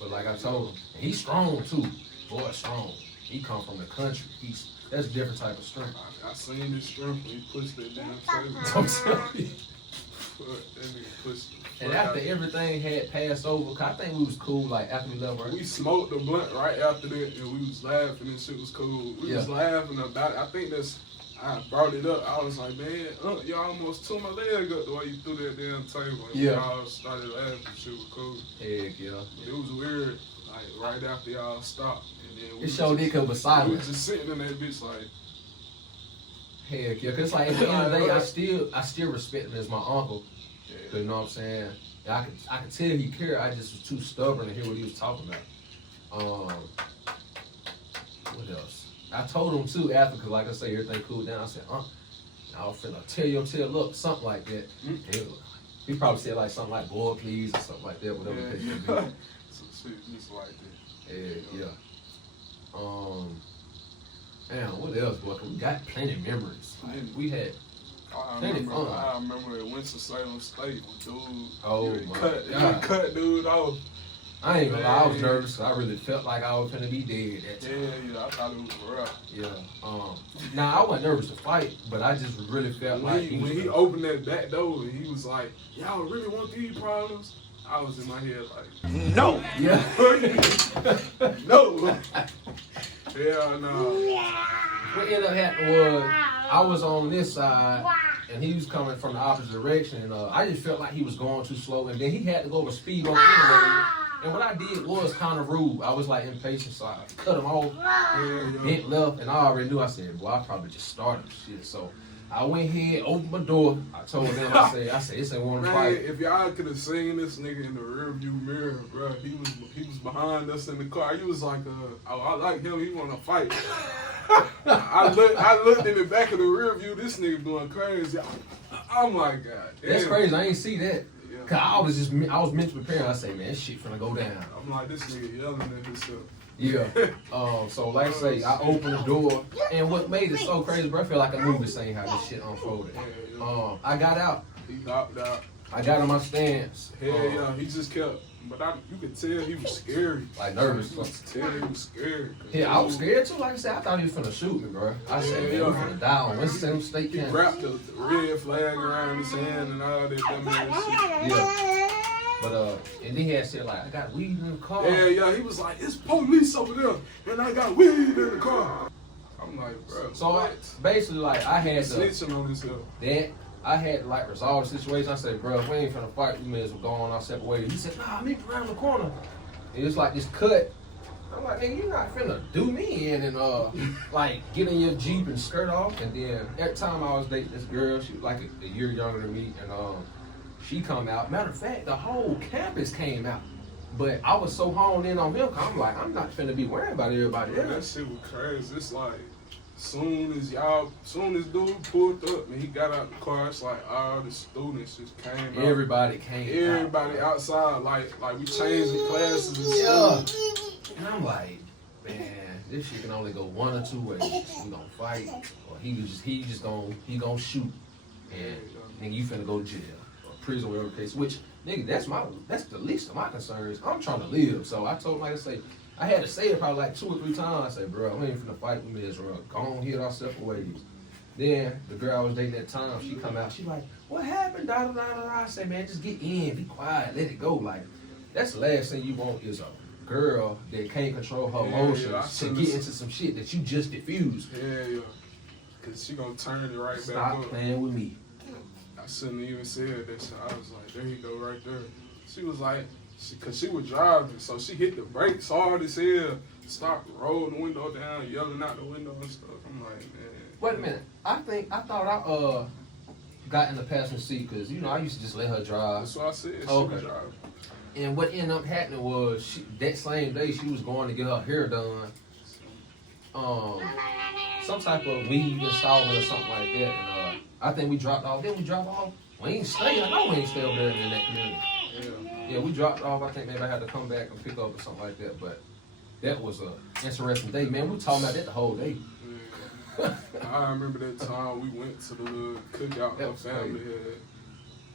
But like I told him, and he's strong too. Boy, strong. He come from the country. That's a different type of strength. I seen his strength when he pushed that damn table. I'm telling you. That nigga pushed it. And after everything had passed over, 'cause I think we was cool, like after we left, right? We smoked the blunt right after that, and we was laughing and shit was cool. We was laughing about it. I think I brought it up. I was like, man, y'all almost tore my leg up the way you threw that damn table. And y'all started laughing. Shit was cool. Heck yeah. It was weird, like right after y'all stopped. And then It showed it was silent. We was just sitting in that bitch like, Heck yeah. 'Cause it's like at the end of the day, I still respect him as my uncle. yeah. 'Cause you know what I'm saying? I could tell he cared. I just was too stubborn to hear what he was talking about. What else? I told him too after, cause like I say, everything cooled down. I said, I was finna tear your tail up, something like that. He probably said like something like, boy, please, or something like that, whatever the case may be. Some shit just like that. Yeah. Damn, what else, boy? 'Cause we got plenty of memories. Like, we had I plenty of fun. remember at Winston-Salem State, dude. Oh, you my cut, God. You cut dude off. I ain't gonna lie, I was nervous. I really felt like I was finna be dead that time. Yeah, I thought it was rough. Yeah. Now I wasn't nervous to fight, but I just really felt like When he opened that back door and he was like, y'all really want these problems? I was in my head like, No. Yeah. no. Hell no. What ended up happening was I was on this side and he was coming from the opposite direction, and I just felt like he was going too slow, and then he had to go over speed on anyway. And what I did was kind of rude. I was like impatient, so I cut him off, bent left, and I already knew. I said, "Well, I probably just started shit." So I went ahead, opened my door. I told them, I said, "This ain't one to Man, fight." if y'all could have seen this nigga in the rearview mirror, bro, he was behind us in the car. He was like, I like him. He want to fight. I looked in the back of the rear view. This nigga going crazy. I'm like, God damn. That's crazy. I ain't see that. Yeah. Cause I was mentally preparing. I say, man, this shit finna go down. I'm like, this nigga yelling at himself. Yeah. So like I say, I opened the door, and what made it so crazy, bro, I feel like a movie scene how this shit unfolded. I got out. He hopped out. I got in my stance. Yeah, he just kept. But you could tell he was scary. Like nervous. You could tell he was scared. Yeah, I was scared too. Like I said, I thought he was finna shoot me, bro. I said, man, we're finna die on Winston State He campus. wrapped the red flag around his hand and all that dumb ass Yeah. But and then he had said like, I got weed in the car. shit. Yeah, he was like, it's police over there, and I got weed in the car. I'm like, bro. So basically, like I had to, snitching on himself. that I had to like resolve the situation. I said, bro, if we ain't finna fight, we may as well go on our separate ways. He said, nah, meet around the corner. And it's like this cut. I'm like, nigga, you're not finna do me in and like get in your Jeep and skirt off. And then every time I was dating this girl, she was like a year younger than me, and she come out. Matter of fact, the whole campus came out. But I was so honed in on him, 'cause I'm like, I'm not finna be worried about everybody That else. shit was crazy. It's like, soon as dude pulled up and he got out the car, it's like all the students just came out. Everybody came Everybody out. outside, like we changed the classes and Yeah. stuff. And I'm like, man, this shit can only go one or two ways. We gonna fight, or he gonna shoot, and nigga, you finna go to jail or prison, whatever the case. Which nigga, that's the least of my concerns. I'm trying to live. So I told him, like I say, I had to say it probably like 2 or 3 times. I said, bro, I'm ain't finna fight with me, Israel. Go on, hit our separate ways. Then the girl I was dating at the time, she come out, she like, what happened? Da da da da. I say, man, just get in, be quiet, let it go. Like, that's the last thing you want is a girl that can't control her emotions to get into some shit that you just diffused. Yeah. Cause she gonna turn it right back Stop up. playing with me. I shouldn't even said that shit. I was like, there you go, right there. She was like, cause she was driving, so she hit the brakes hard as hell, stopped, rolled the window down, yelling out the window and stuff. I'm like, man. Wait a minute. I thought I got in the passenger seat because you know I used to just let her drive. That's what I said. She Okay. was driving. And what ended up happening was that same day she was going to get her hair done. Some type of weave installment or something like that. And I think we dropped off. Then we dropped off. We ain't stay. I know we ain't stay over there in that community. Yeah, we dropped off. I think maybe I had to come back and pick up or something like that. But that was a interesting day, man. We talking about that the whole day. Yeah. I remember that time we went to the little cookout her family had.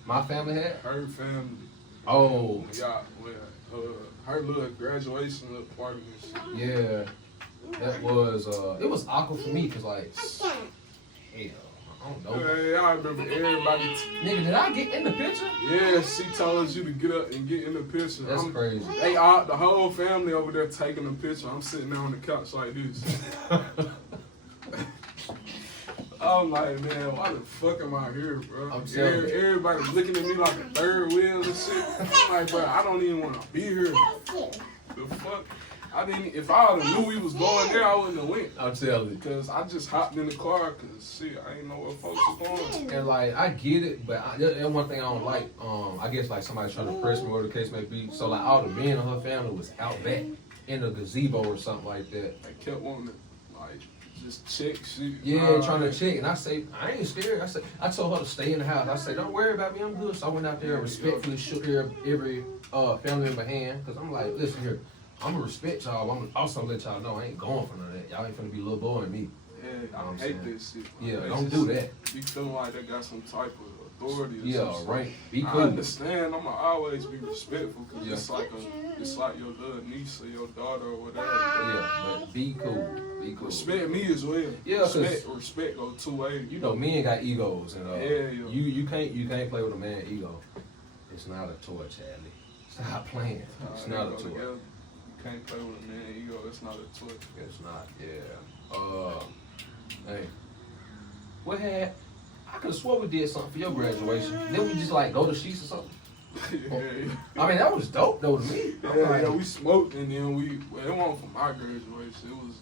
My family had? Her family. Oh. Yeah, her little graduation little party and shit. Yeah. That was, it was awkward for me because, like, hell, I don't know. Yeah, I remember everybody. Nigga, did I get in the picture? Yeah, she told you to get up and get in the picture. That's crazy. They all, the whole family over there taking a picture. I'm sitting there on the couch like this. I'm like, man, why the fuck am I here, bro? I'm telling you. Everybody looking at me like a third wheel and shit. I'm like, bro, I don't even want to be here. The fuck? I didn't. If I would have knew we was going there, I wouldn't have went. I'm telling you. Cause I just hopped in the car. Cause shit, I ain't know where folks was going. And like I get it, but that's one thing I don't like. I guess like somebody trying to press me, whatever the case may be. So like all the men in her family was out back in a gazebo or something like that. They kept wanting to like just check shit. Yeah, trying to check, and I say I ain't scared. I told her to stay in the house. I said don't worry about me, I'm good. So I went out there and respectfully shook every family member hand, cause I'm like, listen here, I'm gonna respect y'all. I'm gonna also let y'all know I ain't going for none of that. Y'all ain't finna be little boy and me. Yeah, I hate this shit. Yeah, They don't just do that. be feeling like they got some type of authority. Or Yeah, some right. shit. Be I cool. understand. I'ma always be respectful because Yeah. it's like your little niece or your daughter or whatever. Yeah, but be cool. Be cool. Respect me as well. Yeah, 'cause- respect go 2 ways. You know, men got egos, and Yeah. you can't play with a man's ego. It's not a toy, Charlie. Stop playing. It's not a toy. You can't play with a man ego. It's not a toy. It's not. Yeah. Hey, what had? I could have swore we did something for your graduation. Then we just like go to Sheets or something. yeah. I mean, that was dope though to me. Yeah, we smoked and then it wasn't for my graduation.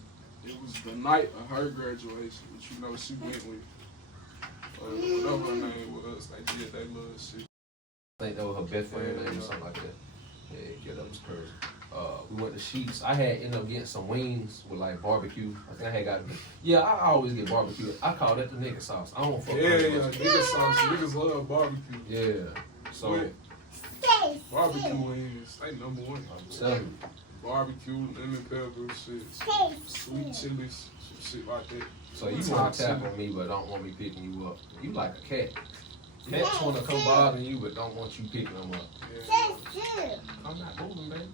It was the night of her graduation, which you know she went with. Whatever her name was, they did that little shit. I think that was her best friend name or something like that. Yeah, that was crazy. We went to Sheets. I had ended up getting some wings with like barbecue. I think I had got. Yeah, I always get barbecue. I call that the nigga sauce. I don't fuck with it. Niggas sauce. Niggas love barbecue. Yeah. So Wait, barbecue wings, they number one. I'm telling you. Barbecue, lemon pepper, shit, sweet chilies, shit like that. So you want to tap on me, but don't want me picking you up. You like a cat. Cats want to come bother you, but don't want you picking them up. Yeah. I'm not moving, man.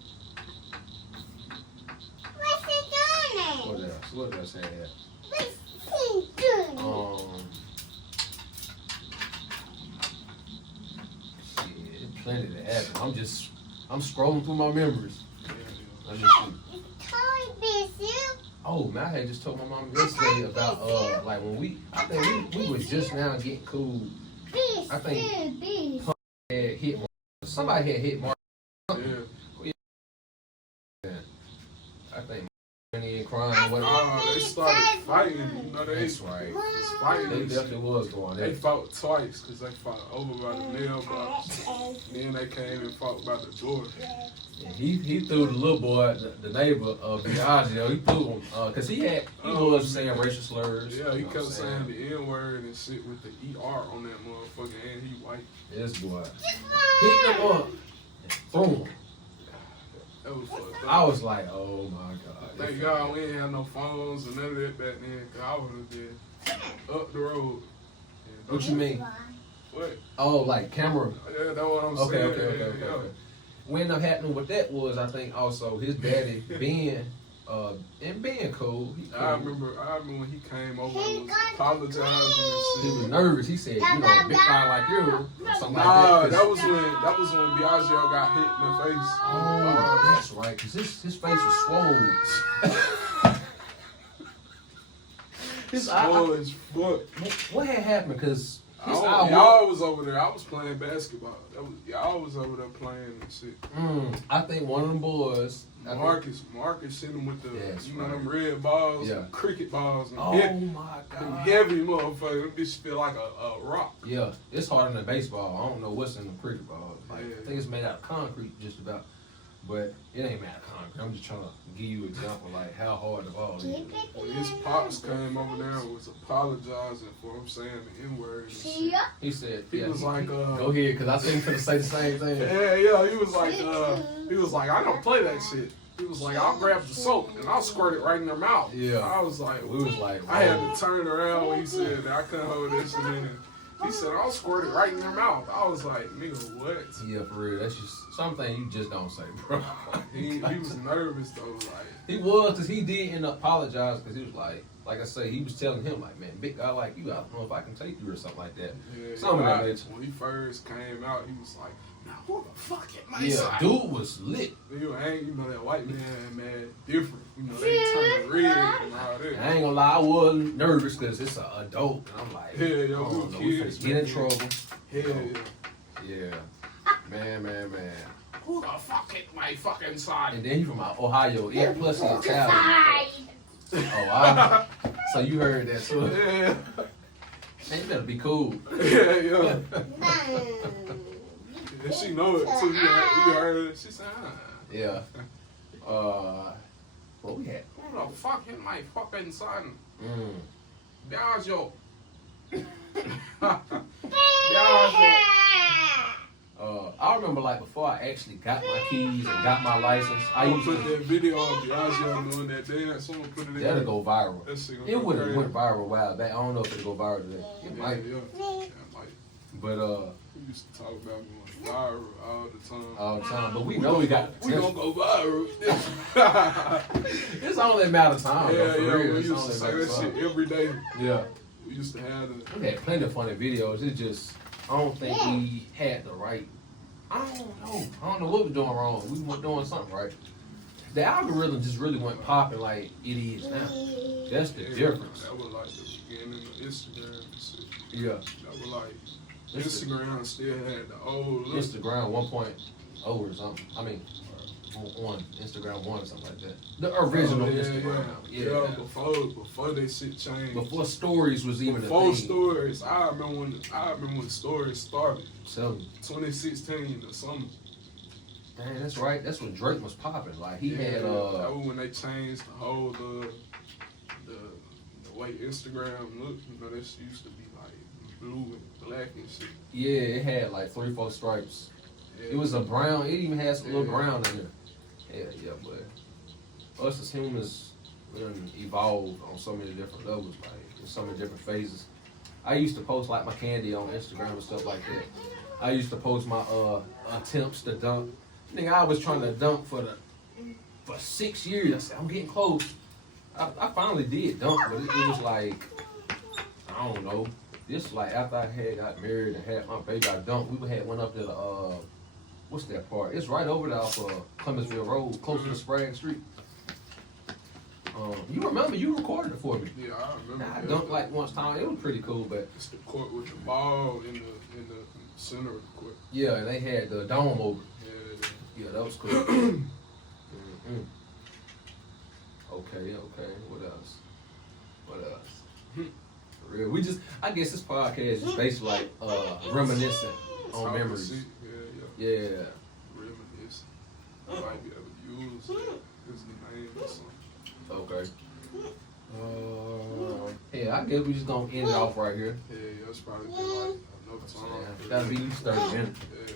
What's he doing? What else? What else had that? What's he doing? Shit, plenty to happen. I'm scrolling through my memories. Let me see. Oh man, I had just told my mom yesterday about like when I think we was just now getting cool. I think had hit somebody had hit Mark. Yeah. I think and crying. They started fighting. You know, That's right. was fighting. They definitely was going They there. fought twice because they fought over by the mailbox. Then they came and fought by the door. And he threw the little boy, the neighbor of Biagio, he threw him because he was saying racial slurs. Yeah, you he know kept what I'm saying the N word and shit with the ER on that motherfucker, and he white. This boy hit him up and threw him. That was fucked up. I was like, oh my god. Thank God we ain't had no phones and none of that back then, cause I would have been up the road. What you mean? What? Oh, like camera. Yeah, that's what I'm Okay, saying. okay. What ended up happening with that was, I think, also his daddy, Ben, and Ben cool. He cool. I remember when he came over and was apologizing and shit. He was nervous. He said, you know, a big guy like you, or something Nah, like that. that was when Biagio got hit in the face. Oh, that's right. Cause his face was swole. Slow as fuck. What had happened? Cause his eye Y'all was over there. I was playing basketball. Y'all was over there playing and shit. I think one of them boys. Marcus hit him with the Yes, them red balls, Yeah. cricket balls, and Oh heavy, my them god. heavy motherfuckers. Them bitches feel like a rock. Yeah, it's harder than baseball. I don't know what's in the cricket ball. Like, Yeah. I think it's made out of concrete, just about. But it ain't made out of concrete. I'm just trying to give you an example, like how hard the ball is. When his pops came over there and was apologizing for him saying the N-word and shit. He said, He was like, go ahead, cause I think he's gonna say the same thing. Yeah, he was like, I don't play that shit. He was like, I'll grab the soap and I'll squirt it right in their mouth. Yeah. I was like, We was like, I had to turn around when he said that. I couldn't hold that shit in. And he said, I'll squirt it right in their mouth. I was like, nigga, what? yeah, for real. That's just something you just don't say, bro. He was nervous though, like. He was, cause he did end up apologizing, cause he was like I say, he was telling him like, man, big guy like you, I don't know if I can take you or something like that. Yeah, Something like that. when he first came out, he was like, now who the fuck it my Yeah, side? dude was lit. You know that white man, different. You know, they turn red and all that. I ain't gonna lie, I was nervous because it's an adult, and I'm like, Yeah, yo, I don't know, we we kids, finna get in man. trouble. Hell yeah. Yeah, man. Who the fuck hit my fucking side? And then he from Ohio, yeah, plus he Italian. Oh, so you heard that too? Yeah. Man, you better be cool. Yeah. And she know it too. You heard it. She said, Yeah. What we had? who the fuck hit my fucking son? Mm. Biagio. I remember like before I actually got my keys and got my license, I I used put to that video on Biagio doing that dance. Someone put it in. that'll go viral. That shit gonna It go would have crazy. went viral a while back. I don't know if it'll go viral today. It might. Yeah, might. But We used to talk about going viral all the time. all the time. But we know we got the We gonna potential. go viral. It's only a matter of time. Yeah, though, for yeah. real. We It's used to only a say matter that of shit time. every day. Yeah. We used to have the. We had plenty of funny videos. It's just I don't think we had the right. I don't know what we're doing wrong. We weren't doing something right. The algorithm just really went popping like it is now. That's the difference. That was like the beginning of Instagram and shit. Yeah. That was like It's the- Instagram still had the old look. Instagram 1.0 or something. I mean, on Instagram 1 or something like that. The original Instagram. Yeah. Before that shit changed. Before stories was even a Before thing. stories, I remember when stories started. So, 2016 or something. man, that's right. That's when Drake was popping. Like he had that was when they changed the whole the way Instagram looked. You know, this used to be like blue and black and shit. yeah, it had like 3-4 stripes. Yeah. It was a brown. It even had some little brown in there. Yeah, but us as humans, we done evolved on so many different levels, like in so many different phases. I used to post like my candy on Instagram and stuff like that. I used to post my attempts to dunk. Nigga, I was trying to dunk for 6 years. I said I'm getting close. I finally did dunk, but it was like I don't know. This like after I had got married and had my baby, I dunked. We had went up to the what's that part? It's right over there off Clemensville Road, close to Sprague Street. You remember you recorded it for me. Yeah, I remember. I that. dunked like once time. It was pretty cool, but It's the court with the ball in the center of the court. yeah, and they had the dome over. Yeah. Yeah, that was cool. Mhm. Okay. What else? For real. I guess this podcast is basically like reminiscing on Talking memories. shit. Yeah. Yeah. Reminisce. I might be able to use his name or something. Okay. Yeah, I guess we just gonna end it off right here. Yeah, that's probably been like enough time. That'll be 30 minutes. Yeah.